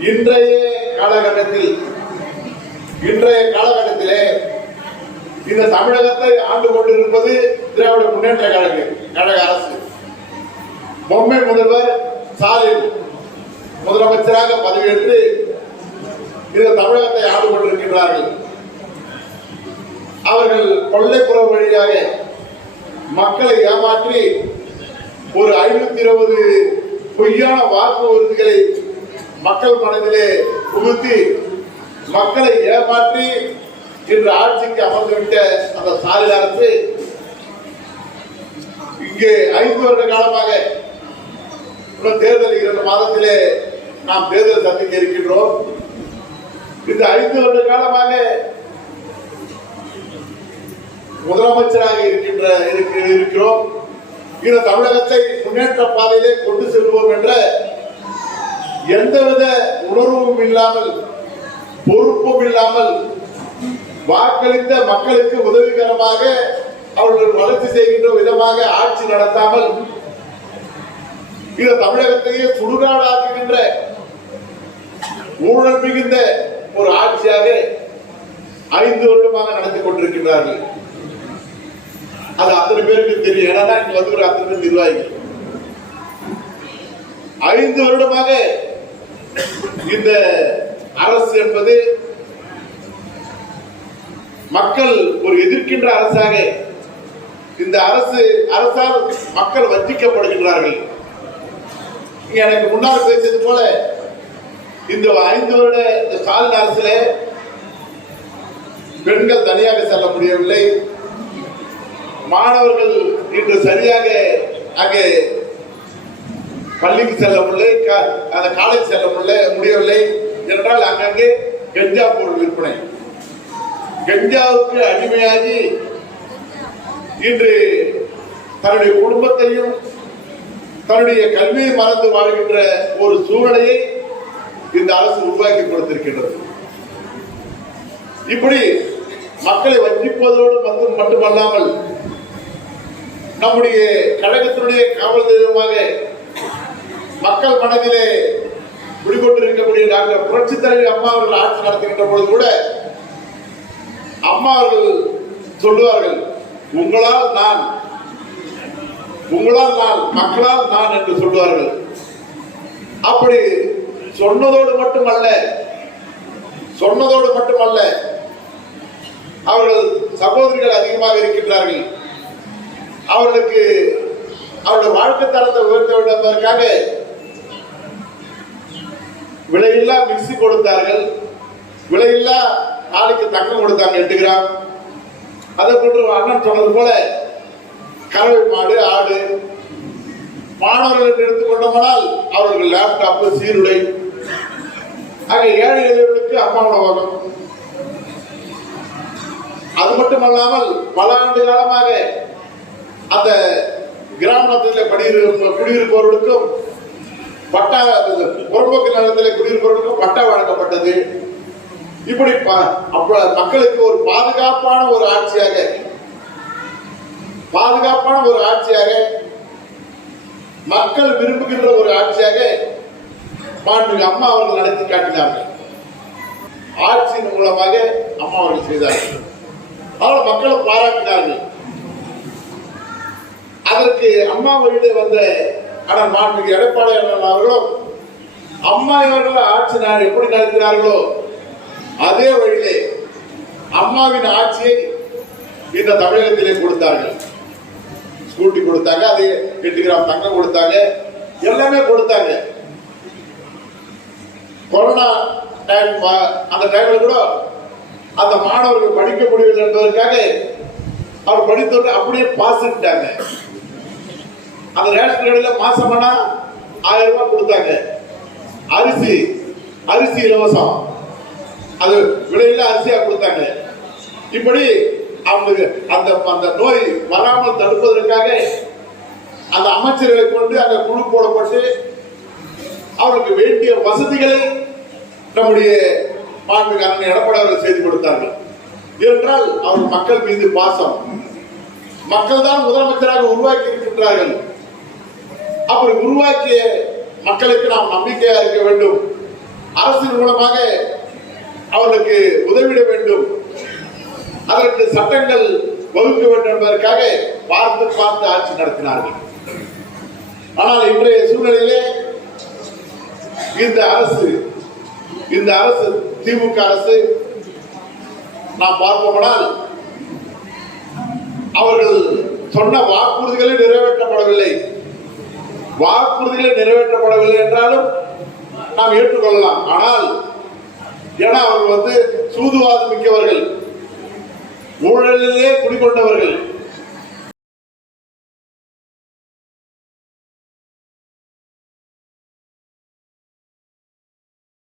இன்றைய காலகட்டத்திலே இந்த தமிழகத்தை ஆண்டு கொண்டிருப்பது திராவிட முன்னேற்ற கழக அரசு. பொம்மை முதல்வர் ஸ்டாலின் முதலமைச்சராக பதவியேற்று இந்த தமிழகத்தை ஆண்டு கொண்டிருக்கின்றார்கள். அவர்கள் கொள்ளைப்புற வழியாக மக்களை ஏமாற்றி ஒரு 520 பொய்யான வாக்குறுதிகளை மக்கள் மனதிலே புகுத்தி மக்களை ஏமாற்றி இன்று ஆட்சிக்கு அமர்ந்துவிட்ட அந்த ஸ்டாலின் அரசு இங்கே 5 வருட காலமாக தேர்தல் 2 மாதத்திலே நாம் தேர்தல் சந்திக்க இருக்கின்றோம். இந்த 5 வருட காலமாக முதலமைச்சராக இருக்கிறோம். இந்த தமிழகத்தை முன்னேற்ற பாதையிலே கொண்டு செல்வோம் என்ற எந்தவித உணர்வும் இல்லாமல், பொறுப்பும் இல்லாமல், வாக்களித்த மக்களுக்கு உதவிகரமாக அவர்கள் வளர்ச்சி செய்கின்ற விதமாக ஆட்சி நடத்தாமல் இந்த தமிழகத்தையே சுடுகாடாக்குகின்ற ஊழல் மிகுந்த ஒரு ஆட்சியாக 5 வருடமாக நடத்தி கொண்டிருக்கின்றார்கள். அது அத்தனை பேருக்கு தெரியும். ஏன்னா இங்க வந்து ஒரு அத்தனை பேர் நிர்வாகிகள் 5 வருடமாக இந்த அரசு என்பது மக்கள் ஒரு எதிர்க்கின்ற அரசாக இந்த அரசால் மக்கள் வஞ்சிக்கப்படுகின்றார்கள். எனக்கு முன்னால் பேசியது போல இந்த 5 வருட ஸ்டாலின் அரசுல பெண்கள் தனியாக செல்ல முடியவில்லை. மாணவர்கள் இன்று சரியாக அங்கே பள்ளிக்கு செல்ல முடியவில்லை, அந்த காலேஜ் செல்ல முடியவில்லை என்றால் அங்கங்கே கஞ்சா பொருள் விற்பனை, கஞ்சாவுக்கு அடிமையாகி இன்று தன்னுடைய குடும்பத்தையும் தன்னுடைய கல்வியை மறந்து வாழ்கின்ற ஒரு சூழ்நிலையை இந்த அரசு உருவாக்கி கொடுத்திருக்கின்றது. இப்படி மக்களை வஞ்சிப்பதோடு மட்டுமல்லாமல் நம்முடைய கழகத்தினுடைய காவல் தெய்வமாக மக்கள் மனதிலே குடிகொண்டிருக்கக்கூடிய டாக்டர் புரட்சி தலைவி அம்மா அவர்கள் ஆட்சி நடத்துகின்ற பொழுது கூட அம்மா அவர்கள் சொல்லுவார்கள், உங்களால் நான், மக்களால் நான் என்று சொல்லுவார்கள். அப்படி சொன்னதோடு மட்டுமல்ல அவர்கள் சகோதரிகள் அதிகமாக இருக்கின்றார்கள். அவர்களுக்கு அவருடைய வாழ்க்கை தரத்தை உயர்த்த வேண்டும் என்பதற்காக விலையில்லா மிக்சி கொடுத்தார்கள், விலையில்லா நாளைக்கு தங்கம் கொடுத்தாங்க 8 கிராம். அதை போன்று அண்ணன் சொன்னது போல கறவை மாடு, ஆடு, மாணவர்கள் எடுத்துக்கொண்டோம்னால் அவர்கள் லேப்டாப், சீருடை, ஆக ஏழை எளியவர்களுக்கு அம்மா உணவகம். அது மட்டுமல்லாமல் பல ஆண்டு காலமாக அந்த கிராமத்தில் குடியிருப்பவர்களுக்கும் பட்டா, புறம்போக்கு நிலத்தில் குடியிருப்பவர்களுக்கும் பட்டா வழங்கப்பட்டது. இப்படி மக்களுக்கு ஒரு பாதுகாப்பான ஒரு ஆட்சியாக மக்கள் விரும்புகின்ற ஒரு ஆட்சியாக மாண்புமிகு அம்மா அவர்கள் நடத்தி காட்டினார்கள். ஆட்சியின் மூலமாக அம்மா அவர்கள் செய்தார்கள். அவர்கள் மக்களை பாராட்டினார்கள். அதற்கு அம்மா வழியிலே வந்த ஆனால் மாண்புமிகு எடப்பாடி அவர்களும் அம்மா இவர்கள் ஆட்சி எப்படி நடத்தினார்களோ அதே வழியிலே அம்மாவின் ஆட்சியை இந்த தமிழகத்திலே கொடுத்தார்கள். ஸ்கூட்டி கொடுத்தாங்க, அது 8 கிராம் தங்கம் கொடுத்தாங்க, எல்லாமே கொடுத்தாங்க. கொரோனா டைம், அந்த டைம்ல கூட அந்த மாணவர்கள் படிக்க முடியவில்லை என்பதற்காக அவர் படித்தோடு அப்படியே பாஸ் பண்ணிட்டாங்க. அந்த ரேஷன் கடையில் மாசமானா 1000 ரூபாய் கொடுத்தாங்க. அரிசி இலவசம், அது விலையில அரிசியா கொடுத்தாங்க. இப்படி அவங்களுக்கு அந்த நோய் வராமல் தடுப்பதற்காக அந்த அமைச்சர்களை கொண்டு அந்த குழு போடப்பட்டு அவருக்கு வேண்டிய வசதிகளை நம்முடைய மாண்புமிகு அண்ணன் எடப்பாடி அவர்கள் செய்து கொடுத்தார்கள். என்றால் அவர் மக்கள் மீது பாசம், மக்கள் தான் முதலமைச்சராக உருவாக்கி இருக்கின்றார்கள். அப்படி உருவாக்கிய மக்களுக்கு நாம் நம்பிக்கையா இருக்க வேண்டும். அரசின் மூலமாக அவர்களுக்கு உதவிட வேண்டும், அதற்கு சட்டங்கள் வகுக்க வேண்டும் என்பதற்காக பார்த்து பார்த்து ஆட்சி நடத்தினார்கள். ஆனால் இன்றைய சூழ்நிலையிலே இந்த அரசு திமுக அரசு நாம் பார்ப்போமானால் அவர்கள் சொன்ன வாக்குறுதிகளை நிறைவேற்றப்படவில்லை. வாக்குறுதிகளை நிறைவேற்றப்படவில்லை என்றாலும் நாம் ஏற்றுக்கொள்ளலாம். ஆனால் அவர்கள் சூதுவாதம் மிக்கவர்கள், ஊழலிலே குடிக்கொண்டவர்கள்,